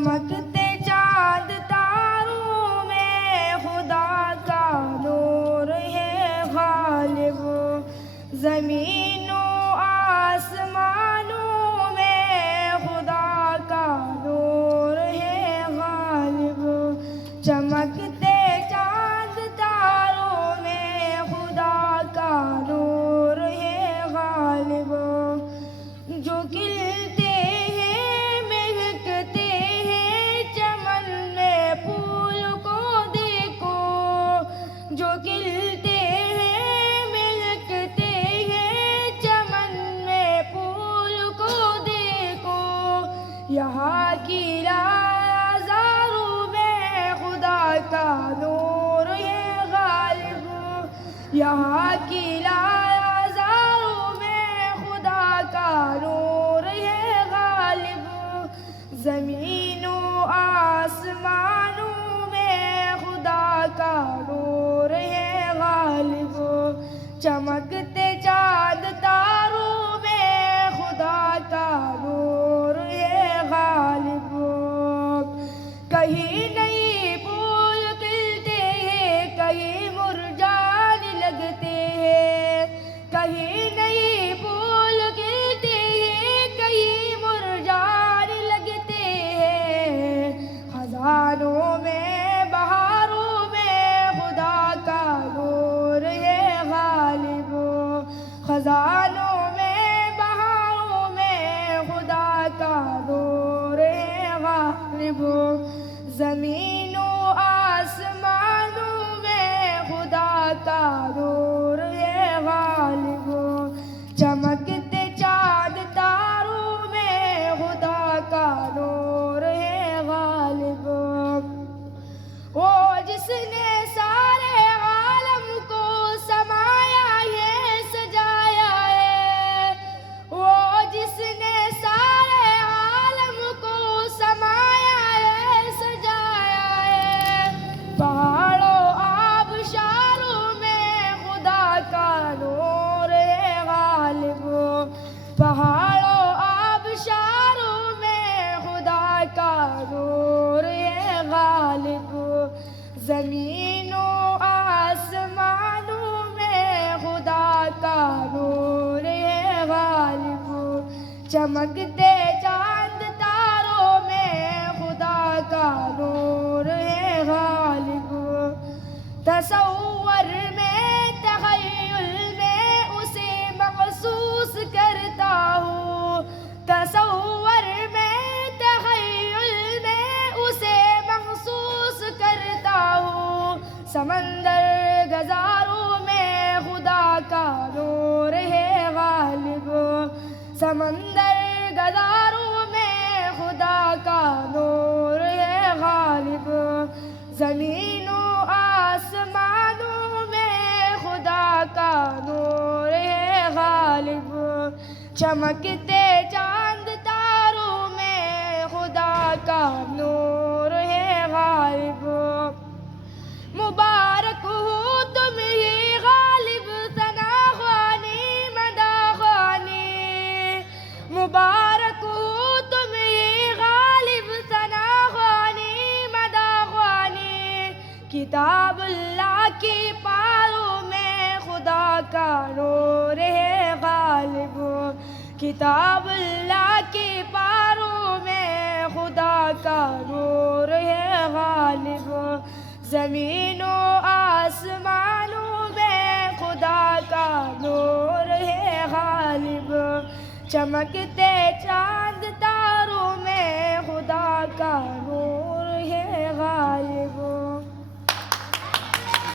چمکتے چاند تاروں میں خدا کا نور ہے غالب، زمین و آسمانوں میں خدا کا نور ہے غالب، چمکتے چاند تاروں میں خدا کا نور ہے غالب، جو کھلتے ہیں مہکتے ہیں چمن میں پھول کو دیکھو، جو کھلتے ہیں مہکتے ہیں چمن میں پھول کو دیکھو، یہاں کی ہزاروں میں خدا کا نور ہے غالب، یہاں کی ہزاروں میں خدا کا نور ہے غالب، زمین و آسمانوں میں خدا کا نور ہے غالب، چمکتے چاند تاروں میں خدا کا نور ہے غالب، کہیں نئی پھول کھلتے ہیں کہیں مرجھانے لگتے ہیں، کہیں نئی پھول کھلتے ہیں کہیں مرجھانے لگتے ہیں، خزانوں میں بہاروں میں خدا کا نور ہے غالب، خزانوں میں بہاروں میں خدا کا نور ہے غالب، زمین و آسمانوں میں خدا کا نور ہے غالب، چمکتے چاند تاروں میں خدا کا نور ہے غالب، وہ جس نے سارے عالم کو سمایا ہے سجایا ہے، وہ جس نے سارے عالم کو سمایا ہے سجایا ہے، پہاڑوں آبشاروں میں خدا کا نور ہے غالب، پہاڑوں آبشاروں میں خدا کا نور ہے غالب، زمین و آسمانوں میں خدا کا نور ہے غالب، چمکتے چاند تاروں میں خدا کا نور ہے غالب، تصور میں تخیل میں اسے محسوس کرتا ہوں، تصور میں تخیل میں اسے محسوس کرتا ہوں، سمندر گزاروں میں خدا کا نور ہے غالب، سمندر گزاروں میں خدا کا نور ہے غالب، زمین و آسمانوں میں خدا کا نور ہے غالب، چمکتے چاند تاروں میں خدا کا نور ہے غالب، مبارک ہو تم ہی غالب ثنا خوانی مدح خوانی، مبارک ہو تم ہی غالب ثنا خوانی مدح خوانی، کتاب اللہ کی پاروں میں خدا کا نور ہے غالب، کتاب اللہ کی پاروں میں خدا کا نور ہے غالب، زمین و آسمانوں میں خدا کا نور ہے غالب، چمکتے